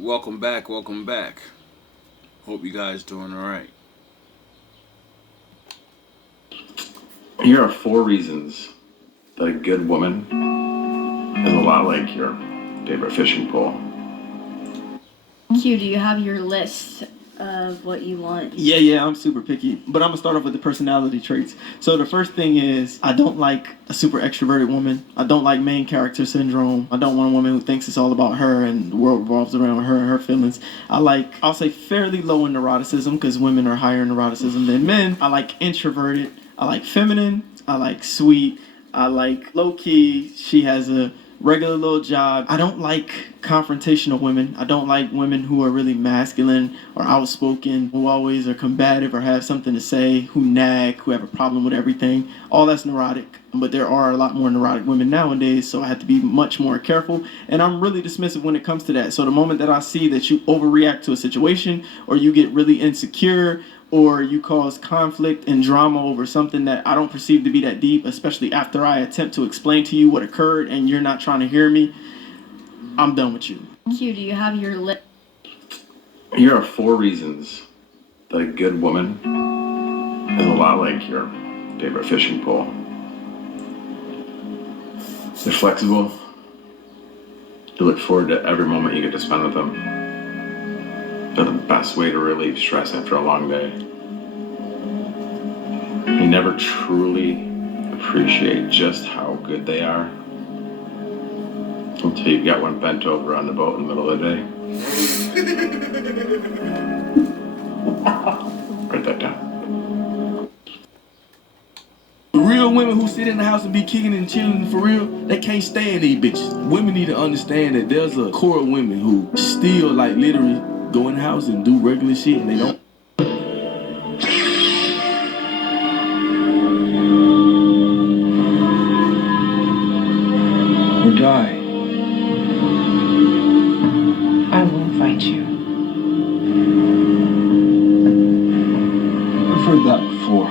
Welcome back, welcome back. Hope you guys doing alright. Here are four reasons that a good woman is a lot like your favorite fishing pole. Q, do you have your list of what you want? Yeah, I'm super picky. But I'm gonna start off with the personality traits. So the first thing is I don't like a super extroverted woman. I don't like main character syndrome. I don't want a woman who thinks it's all about her and the world revolves around her and her feelings. I'll say fairly low in neuroticism because women are higher in neuroticism than men. I like introverted. I like feminine. I like sweet. I like low key. She has a regular little job. I don't like confrontational women. I don't like women who are really masculine or outspoken, who always are combative or have something to say, who nag, who have a problem with everything. All that's neurotic. But there are a lot more neurotic women nowadays, so I have to be much more careful. And I'm really dismissive when it comes to that. So the moment that I see that you overreact to a situation or you get really insecure or you cause conflict and drama over something that I don't perceive to be that deep, especially after I attempt to explain to you what occurred and you're not trying to hear me, I'm done with you. Q, do you have your list? Here are four reasons that a good woman is a lot like your favorite fishing pole. They're flexible. You look forward to every moment you get to spend with them. They're the best way to relieve stress after a long day. You never truly appreciate just how good they are until you've got one bent over on the boat in the middle of the day. Write that down. Real women who sit in the house and be kicking and chilling for real, they can't stand these bitches. Women need to understand that there's a core of women who still like literally go in the house and do regular shit and they don't. Or die. I won't fight you. I've heard that before.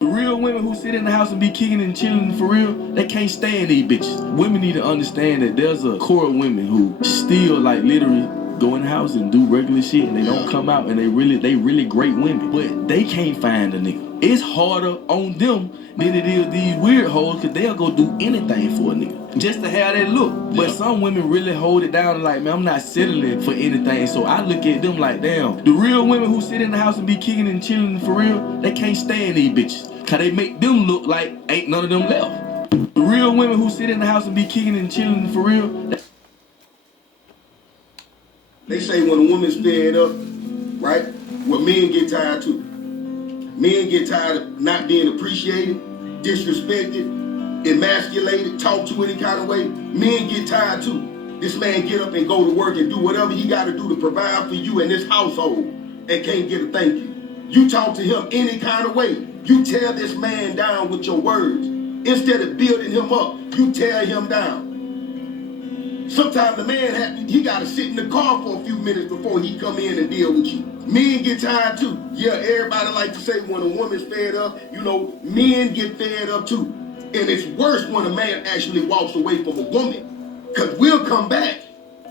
Real women who sit in the house and be kicking and chilling for real, they can't stand these bitches. Women need to understand that there's a core of women who still like literally go in the house and do regular shit and they don't come out and they really great women. But they can't find a nigga. It's harder on them than it is these weird hoes because they'll go do anything for a nigga just to have that look. But some women really hold it down and like, man, I'm not settling for anything. So I look at them like, damn, the real women who sit in the house and be kicking and chilling for real, they can't stand these bitches. Cause they make them look like ain't none of them left. The real women who sit in the house and be kicking and chilling for real. They say when a woman's fed up, right? Well, men get tired too. Men get tired of not being appreciated, disrespected, emasculated, talked to any kind of way. Men get tired too. This man get up and go to work and do whatever he got to do to provide for you in this household and can't get a thank you. You talk to him any kind of way. You tear this man down with your words. Instead of building him up, you tear him down. Sometimes the man he gotta sit in the car for a few minutes before he come in and deal with you. Men get tired too. Yeah, everybody like to say when a woman's fed up, men get fed up too. And it's worse when a man actually walks away from a woman. Cause we'll come back.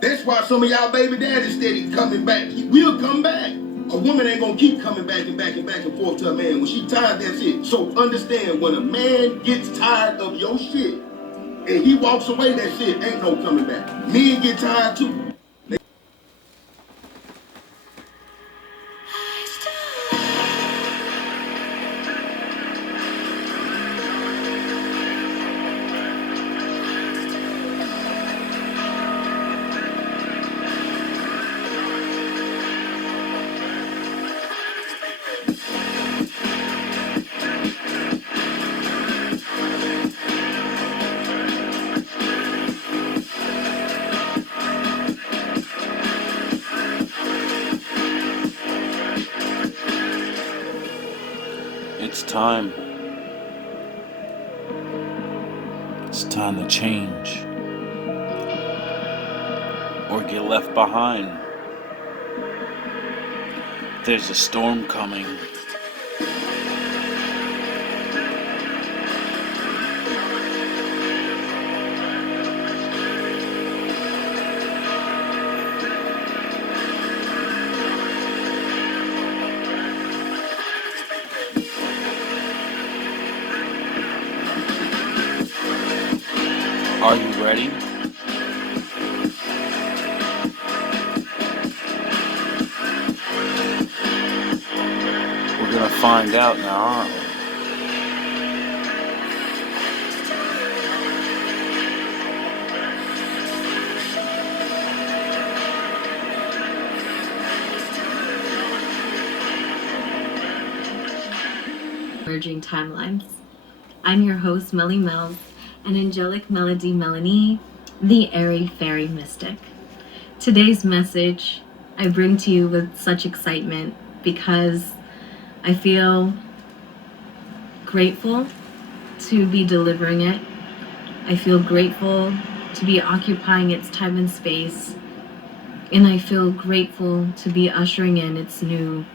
That's why some of y'all baby daddies steady coming back. We'll come back. A woman ain't gonna keep coming back and back and back and forth to a man. When she tired, that's it. So understand, when a man gets tired of your shit and he walks away, that shit ain't no coming back. Men get tired too. It's time. It's time to change. Or get left behind. There's a storm coming. find out now, aren't we? Merging timelines. I'm your host, Melly Mells, an angelic melody Melanie, the airy fairy mystic. Today's message I bring to you with such excitement because I feel grateful to be delivering it. I feel grateful to be occupying its time and space, and I feel grateful to be ushering in its new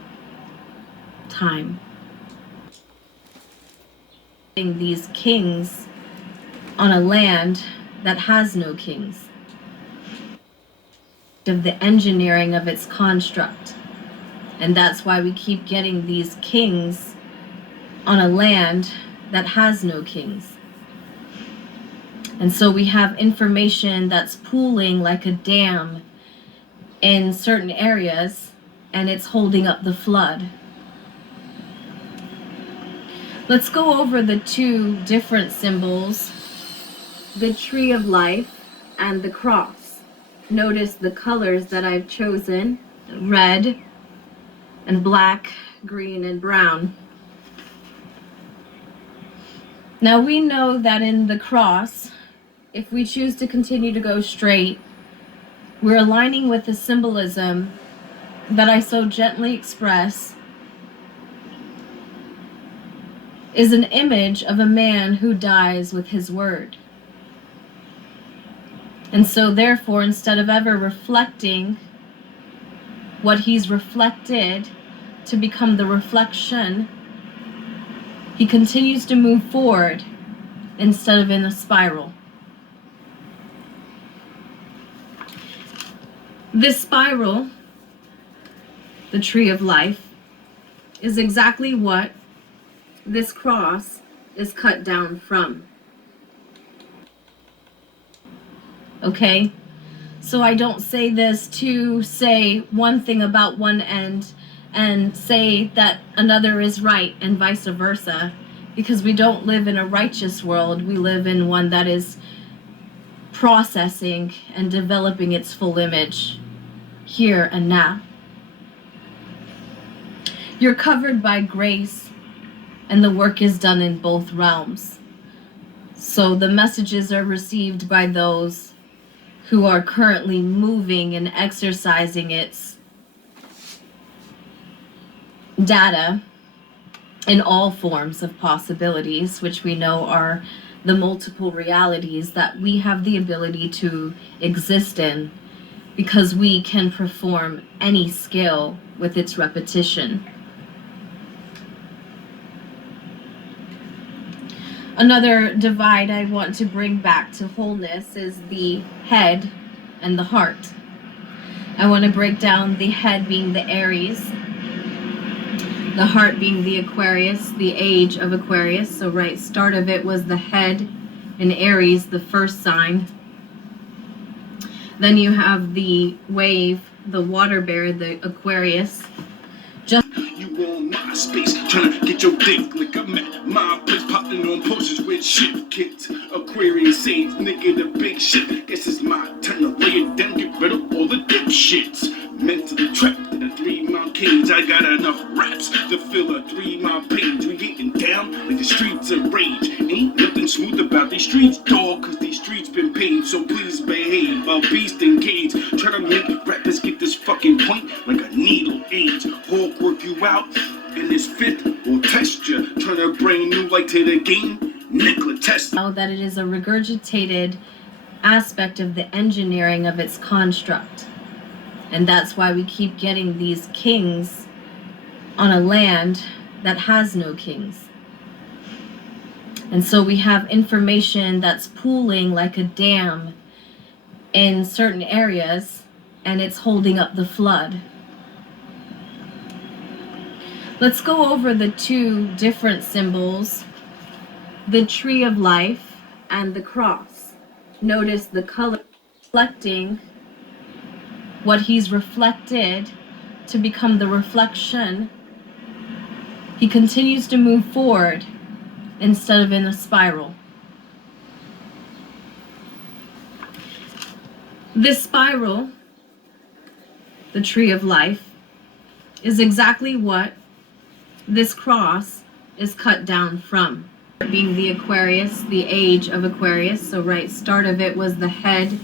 time. These kings on a land that has no kings, of the engineering of its construct. And that's why we keep getting these kings on a land that has no kings. And so we have information that's pooling like a dam in certain areas, and it's holding up the flood. Let's go over the two different symbols, the tree of life and the cross. Notice the colors that I've chosen, red and black, green and brown. Now we know that in the cross, if we choose to continue to go straight, we're aligning with the symbolism that I so gently express is an image of a man who dies with his word. And so therefore, instead of ever reflecting what he's reflected to become the reflection, he continues to move forward instead of in a spiral. This spiral, the tree of life, is exactly what this cross is cut down from. Okay? So I don't say this to say one thing about one end and say that another is right and vice versa, because we don't live in a righteous world. We live in one that is processing and developing its full image here and now. You're covered by grace, and the work is done in both realms. So the messages are received by those who are currently moving and exercising its data in all forms of possibilities, which we know are the multiple realities that we have the ability to exist in, because we can perform any skill with its repetition. Another divide I want to bring back to wholeness is the head and the heart. I want to break down the head being the Aries, the heart being the Aquarius, the age of Aquarius. So right start of it was the head in Aries, the first sign. Then you have the wave, the water bear, the Aquarius. You on my space, tryna get your dick like I'm at my place, popping on posters with shit kids. Aquarius saints, nigga, the big shit. Guess it's my turn to lay it down, get rid of all the dip shits. Mentally trapped in a 3-mile cage. I got enough raps to fill a 3-mile page. We getting down like the streets of rage. Ain't nothing smooth about these streets, dog, cause these streets been paved. So please behave, a beast engaged. Try to make rappers get this fucking point like a needle age. Hawk work you out, and this fifth will test you. Trying to bring new light to the game, Nikola Tesla. Now that it is a regurgitated aspect of the engineering of its construct. And that's why we keep getting these kings on a land that has no kings. And so we have information that's pooling like a dam in certain areas, and it's holding up the flood. Let's go over the two different symbols, the tree of life and the cross. Notice the color reflecting what he's reflected to become the reflection, He continues to move forward instead of in a spiral. This spiral, the tree of life, is exactly what this cross is cut down from. Being the Aquarius, the age of Aquarius, so right, start of it was the head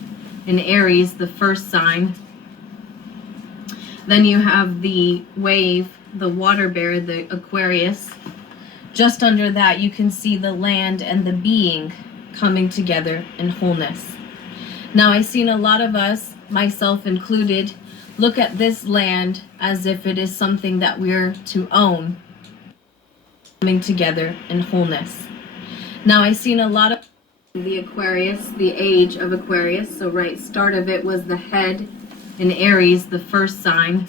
in Aries, the first sign. Then you have the wave, the water bear, the Aquarius. Just under that, you can see the land and the being coming together in wholeness. Now, I've seen a lot of us, myself included, look at this land as if it is something that we're to own, coming together in wholeness. Now, I've seen a lot of the Aquarius, the age of Aquarius, so right, start of it was the head in Aries, the first sign.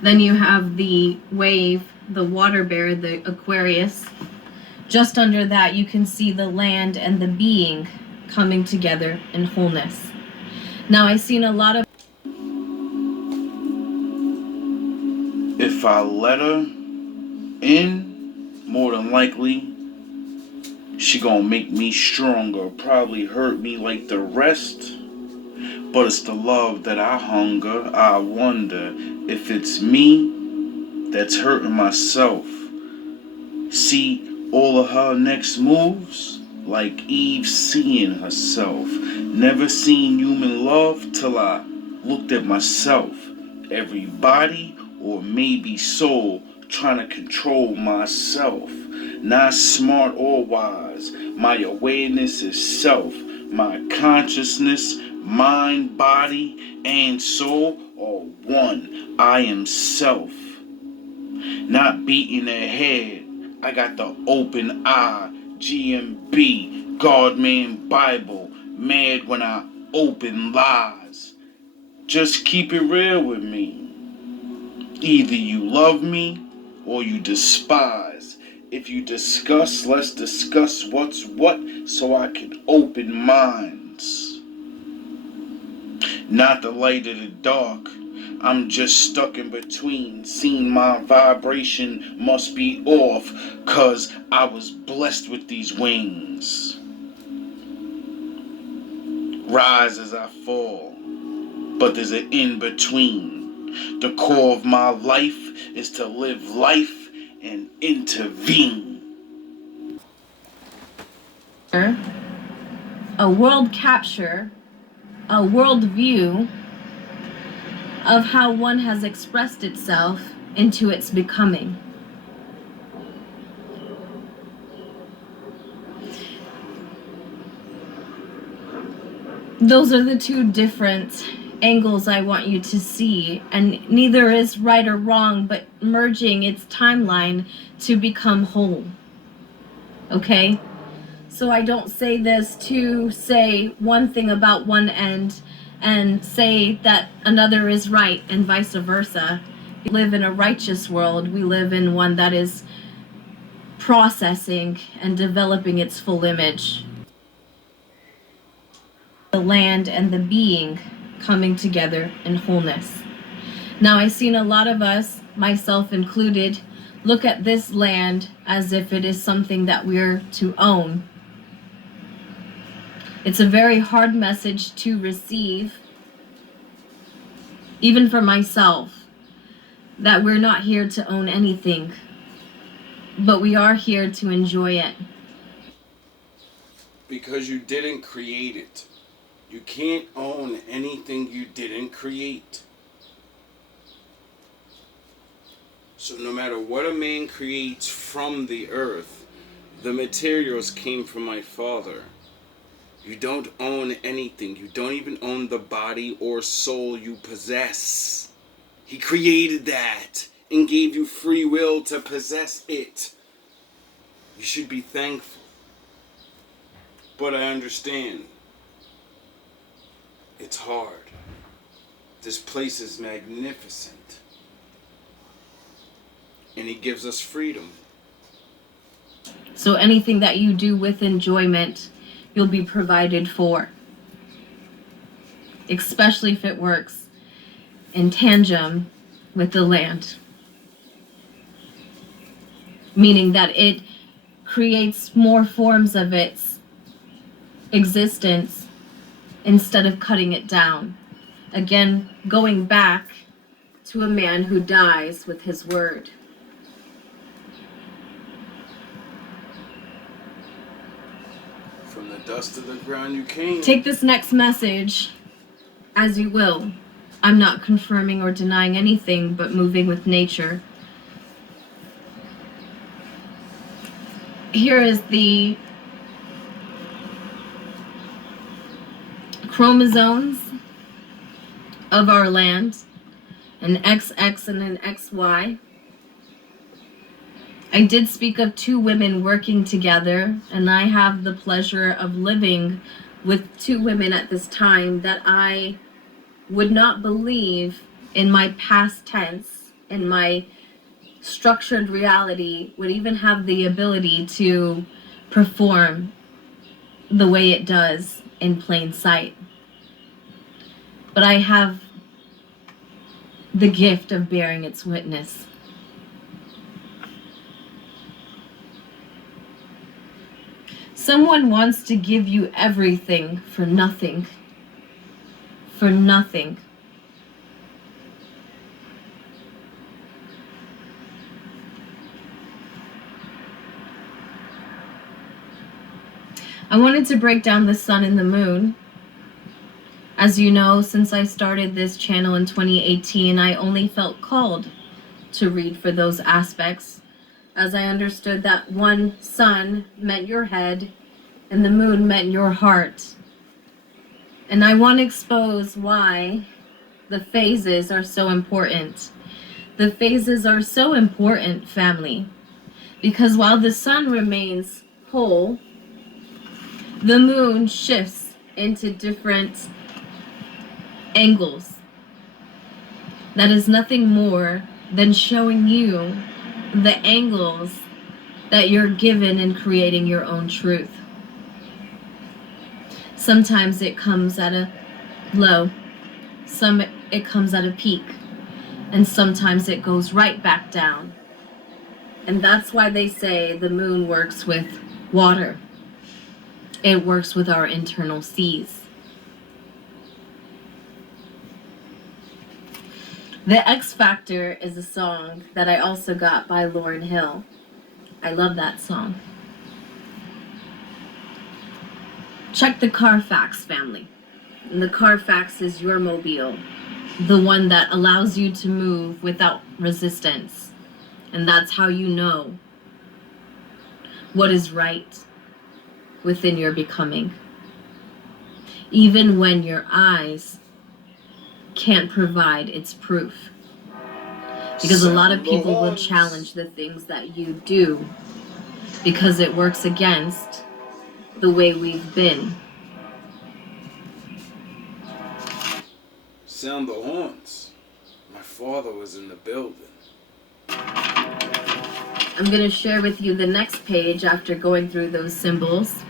Then you have the wave, the water bear, the Aquarius. Just under that, you can see the land and the being coming together in wholeness. Now, I've seen a lot of... If I let her in, more than likely, she gonna make me stronger, probably hurt me like the rest. But it's the love that I hunger. I wonder if it's me that's hurting myself. See all of her next moves like Eve seeing herself. Never seen human love till I looked at myself. Everybody, or maybe soul, trying to control myself. Not smart or wise. My awareness is self. My consciousness, mind, body, and soul are one. I am self. Not beating a head. I got the open eye. GMB, Godman Bible. Mad when I open lies. Just keep it real with me. Either you love me or you despise. If you discuss, let's discuss what's what so I can open minds. Not the light of the dark. I'm just stuck in between. Seen my vibration must be off, 'cause I was blessed with these wings. Rise as I fall, but there's an in-between. The core of my life is to live life and intervene. A world capture, a world view of how one has expressed itself into its becoming. Those are the two different angles I want you to see, and neither is right or wrong, but merging its timeline to become whole. Okay? So I don't say this to say one thing about one end and say that another is right and vice versa. We live in a righteous world. We live in one that is processing and developing its full image. The land and the being coming together in wholeness. Now, I've seen a lot of us, myself included, look at this land as if it is something that we're to own. It's a very hard message to receive, even for myself, that we're not here to own anything, but we are here to enjoy it. Because you didn't create it. You can't own anything you didn't create. So no matter what a man creates from the earth, the materials came from my Father. You don't own anything. You don't even own the body or soul you possess. He created that and gave you free will to possess it. You should be thankful. But I understand. It's hard. This place is magnificent. And He gives us freedom. So anything that you do with enjoyment, you'll be provided for. Especially if it works in tandem with the land. meaning that it creates more forms of its existence instead of cutting it down. Again, going back to a man who dies with his word. From the dust of the ground you came. Take this next message as you will. I'm not confirming or denying anything, but moving with nature. Here is the chromosomes of our land, an XX and an XY. I did speak of two women working together, and I have the pleasure of living with two women at this time that I would not believe in my past tense, in my structured reality, would even have the ability to perform the way it does in plain sight. But I have the gift of bearing its witness. Someone wants to give you everything for nothing. For nothing. I wanted to break down the sun and the moon. As you know, since I started this channel in 2018, I only felt called to read for those aspects, as I understood that one sun meant your head and the moon meant your heart. And I want to expose why the phases are so important. The phases are so important, family, because while the sun remains whole, the moon shifts into different angles. That is nothing more than showing you the angles that you're given in creating your own truth. Sometimes it comes at a low, it comes at a peak, and sometimes it goes right back down. And that's why they say the moon works with water. It works with our internal seas. The X Factor is a song that I also got by Lauryn Hill. I love that song. Check the Carfax, family. And the Carfax is your mobile, the one that allows you to move without resistance. And that's how you know what is right within your becoming. Even when your eyes can't provide its proof. Because a lot of people will challenge the things that you do because it works against the way we've been. Sound the horns. My father was in the building. I'm going to share with you the next page after going through those symbols.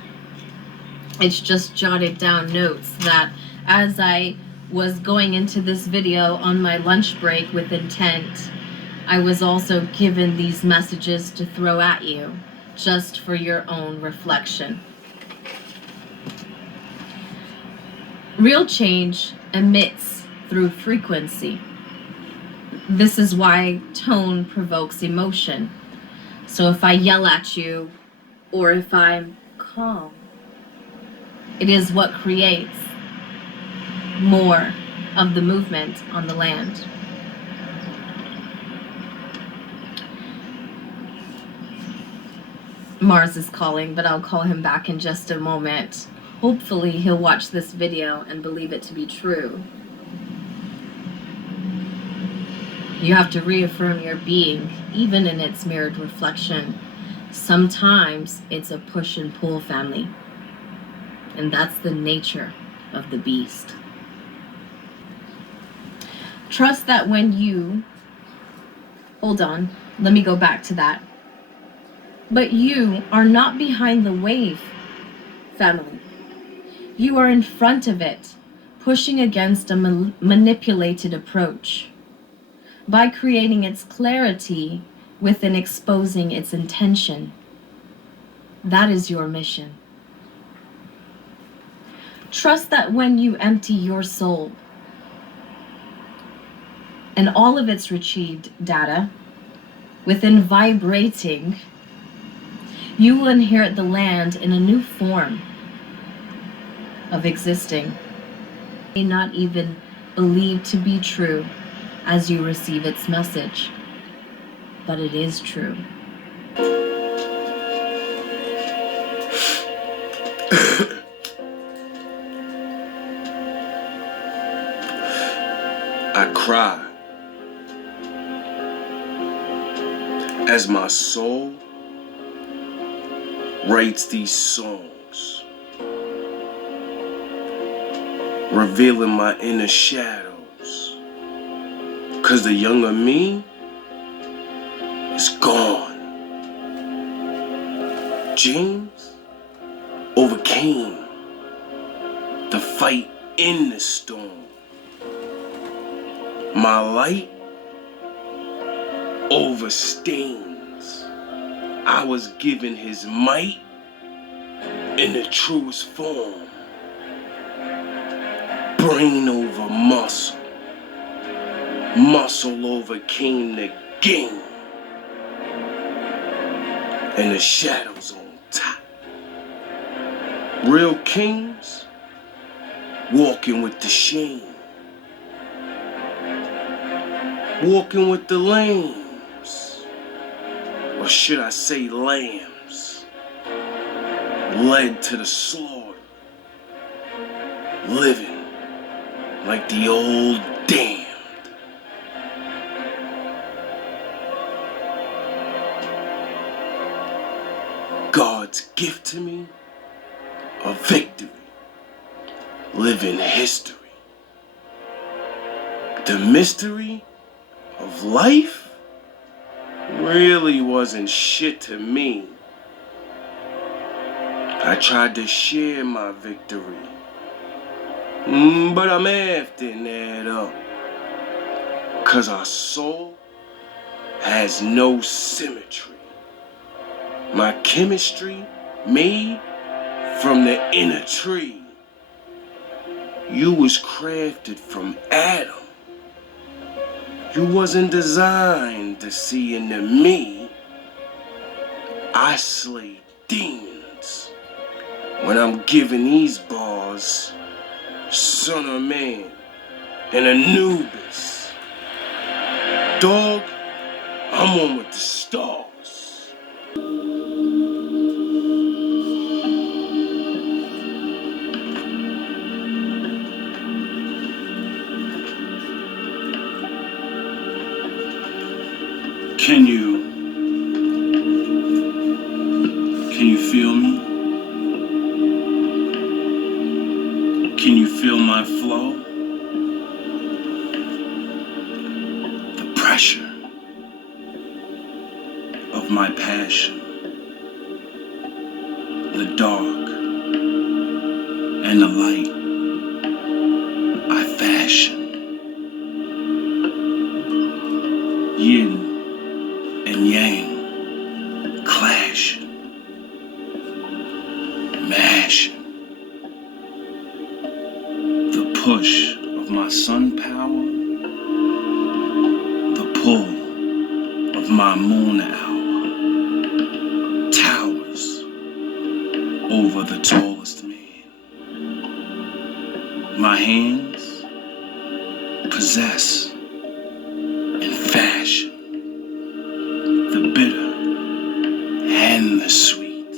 It's just jotted down notes that as I was going into this video on my lunch break with intent, I was also given these messages to throw at you just for your own reflection. Real change emits through frequency. This is why tone provokes emotion. So if I yell at you, or if I'm calm, it is what creates more of the movement on the land. Mars is calling, but I'll call him back in just a moment. Hopefully he'll watch this video and believe it to be true. You have to reaffirm your being, even in its mirrored reflection. Sometimes it's a push and pull, family. And that's the nature of the beast. Trust that when you... Hold on, let me go back to that. But you are not behind the wave, family. You are in front of it, pushing against a manipulated approach. By creating its clarity, within exposing its intention. That is your mission. Trust that when you empty your soul and all of its retrieved data within vibrating, you will inherit the land in a new form of existing. May not even believe to be true as you receive its message, but it is true. I cry as my soul writes these songs, revealing my inner shadows, 'cause the younger me is gone. James overcame the fight in the storm. My light overstains. I was given his might in the truest form. Brain over muscle. Muscle overcame the game. And the shadows on top. Real kings walking with the shame. Walking with the lambs, or should I say lambs, led to the slaughter, living like the old damned. God's gift to me, a victory, living history. The mystery of life really wasn't shit to me. I tried to share my victory, but I'm effing that up, 'cause our soul has no symmetry. My chemistry made from the inner tree. You was crafted from Adam. You wasn't designed to see into me. I slay demons when I'm giving these bars. Son of man and Anubis. Dog, I'm on with the stars. Can you feel me? Can you feel my flow? The pressure of my passion, the dark and the light I fashion, yin and yang clashing, mashing. The push of my sun power, the pull of my moon hour, towers over the tallest man. My hands possess and fashion the bitter and the sweet,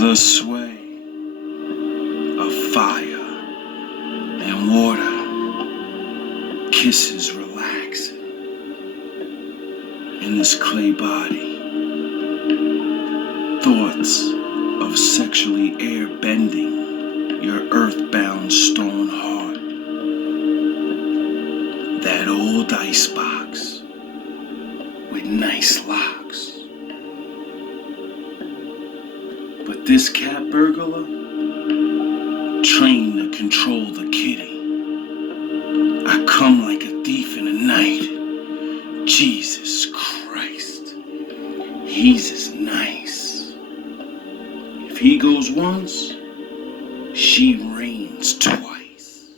the sway of fire and water, kisses relaxing in this clay body, thoughts of sexually air bending your earthbound stone heart, that old icebox with nice locks. But this cat burglar, trained to control the kitty. I come like a thief in the night, Jesus Christ. He's as nice. If he goes once, she reigns twice.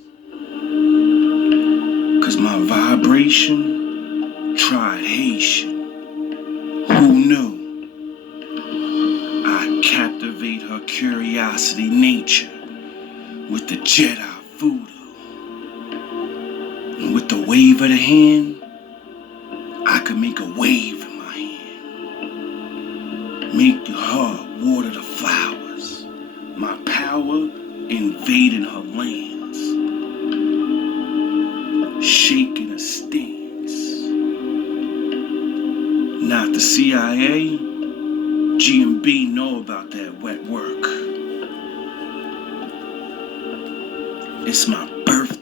'Cause my vibration tried Haitian. Who knew? I captivate her curiosity nature with the Jedi voodoo. And with the wave of the hand, I could make a wave in my hand. Make her water the flowers. My power invading her lands. Shaking her stance. Not the CIA, GMB know about that wet work. It's my birthday.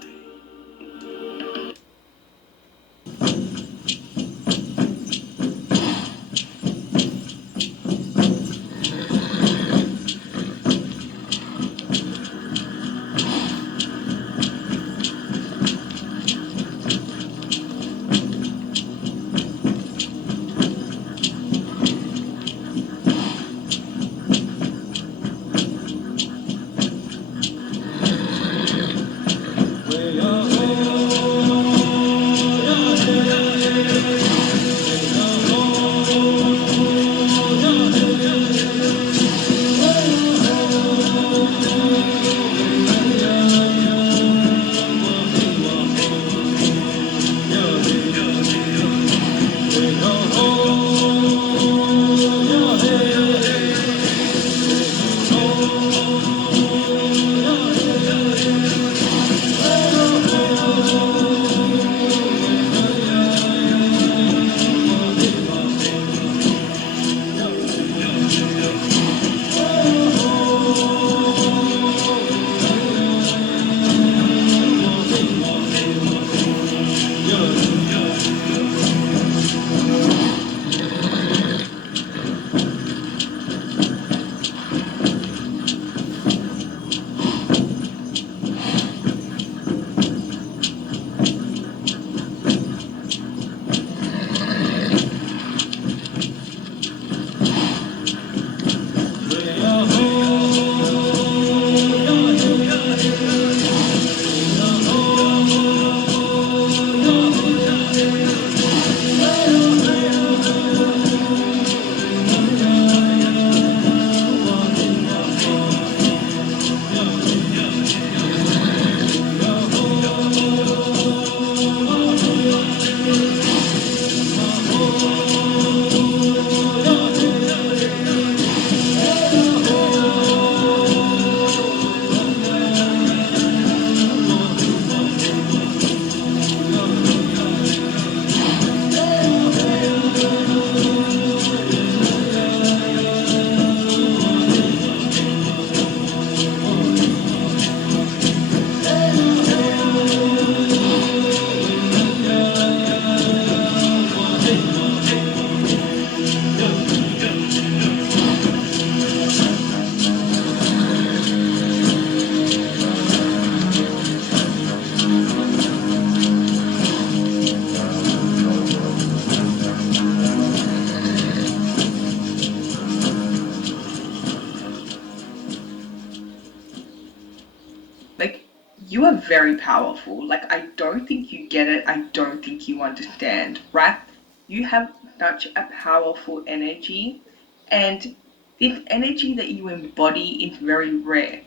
Like, you are very powerful. Like, I don't think you get it. I don't think you understand, right? You have such a powerful energy, and this energy that you embody is very rare,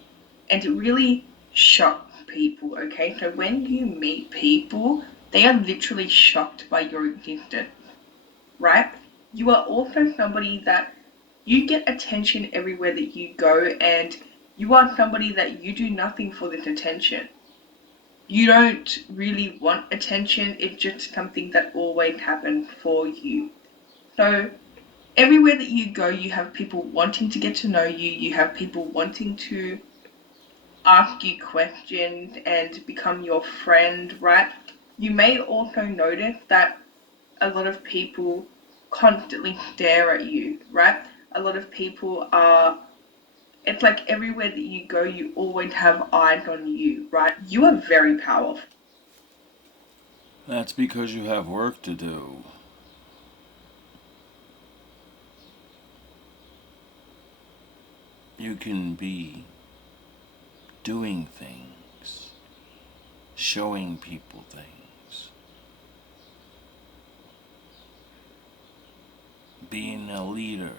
and it really shocks people, okay? So when you meet people, they are literally shocked by your existence, right? You are also somebody that you get attention everywhere that you go, and you are somebody that you do nothing for this attention. You don't really want attention, it's just something that always happens for you. So everywhere that you go, you have people wanting to get to know you, you have people wanting to ask you questions and become your friend, right? You may also notice that a lot of people constantly stare at you, right? A lot of people are, it's like everywhere that you go, you always have eyes on you, right? You are very powerful. That's because you have work to do. You can be doing things, showing people things, being a leader.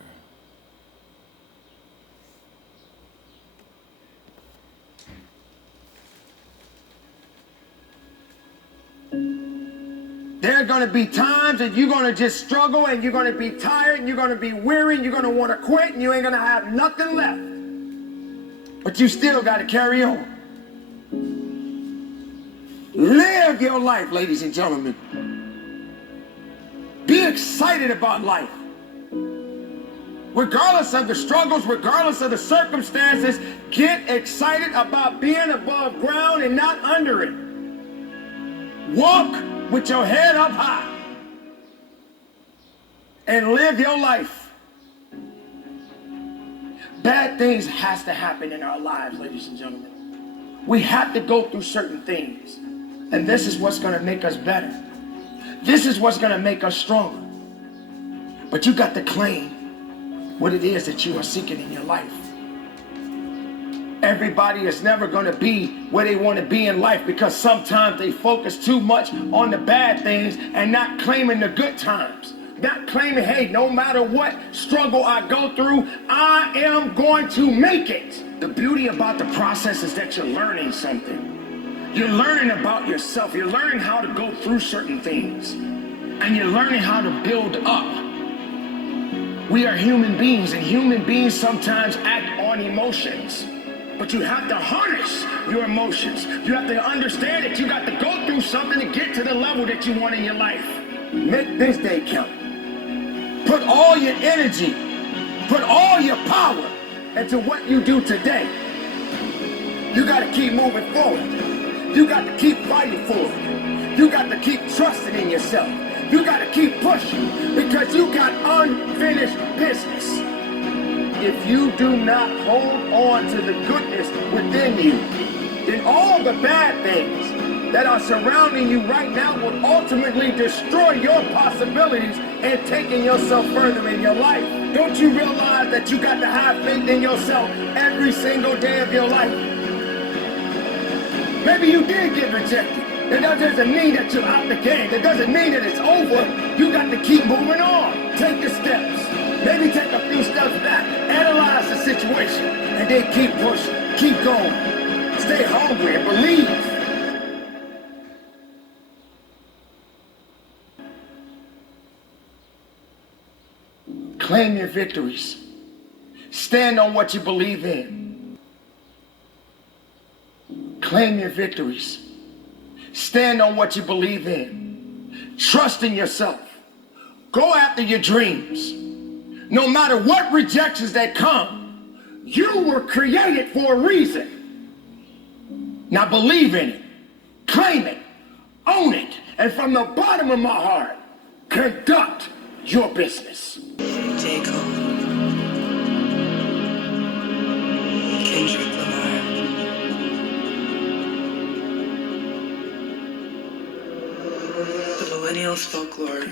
There are going to be times that you're going to just struggle and you're going to be tired and you're going to be weary and you're going to want to quit and you ain't going to have nothing left. But you still got to carry on. Live your life, ladies and gentlemen. Be excited about life. Regardless of the struggles, regardless of the circumstances, get excited about being above ground and not under it. Walk with your head up high and live your life. Bad things has to happen in our lives, ladies and gentlemen. We have to go through certain things, and this is what's going to make us better. This is what's going to make us stronger. But you got to claim what it is that you are seeking in your life. Everybody is never going to be where they want to be in life because sometimes they focus too much on the bad things and not claiming the good times. Not claiming, hey, no matter what struggle I go through, I am going to make it. The beauty about the process is that you're learning something. You're learning about yourself. You're learning how to go through certain things. And you're learning how to build up. We are human beings, and human beings sometimes act on emotions. But you have to harness your emotions. You have to understand that you got to go through something to get to the level that you want in your life. Make this day count. Put all your energy, put all your power into what you do today. You got to keep moving forward. You got to keep fighting for it. You got to keep trusting in yourself. You got to keep pushing because you got unfinished business. If you do not hold on to the goodness within you, then all the bad things that are surrounding you right now will ultimately destroy your possibilities and taking yourself further in your life. Don't you realize that you got to have faith in yourself every single day of your life? Maybe you did get rejected. That doesn't mean that you're out the game. That doesn't mean that it's over. You got to keep moving on. Take the steps. Maybe take a few steps back. Analyze the situation. And then keep pushing. Keep going. Stay hungry and believe. Claim your victories. Stand on what you believe in. Claim your victories. Stand on what you believe in. Trust in yourself. Go after your dreams. No matter what rejections that come, you were created for a reason. Now believe in it. Claim it. Own it. And from the bottom of my heart, conduct your business. J. Cole. Kendrick Lamar. The Millennials Folklore.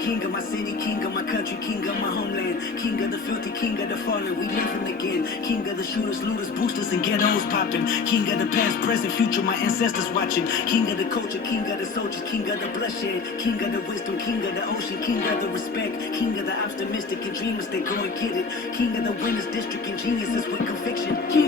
King of my city, king of my country, king of my homeland, king of the filthy, king of the fallen, we living again. King of the shooters, looters, boosters, and ghettos popping. King of the past, present, future, my ancestors watching. King of the culture, king of the soldiers, king of the bloodshed, king of the wisdom, king of the ocean, king of the respect, king of the optimistic and dreamers that go and get it. King of the winners, district and geniuses with conviction. King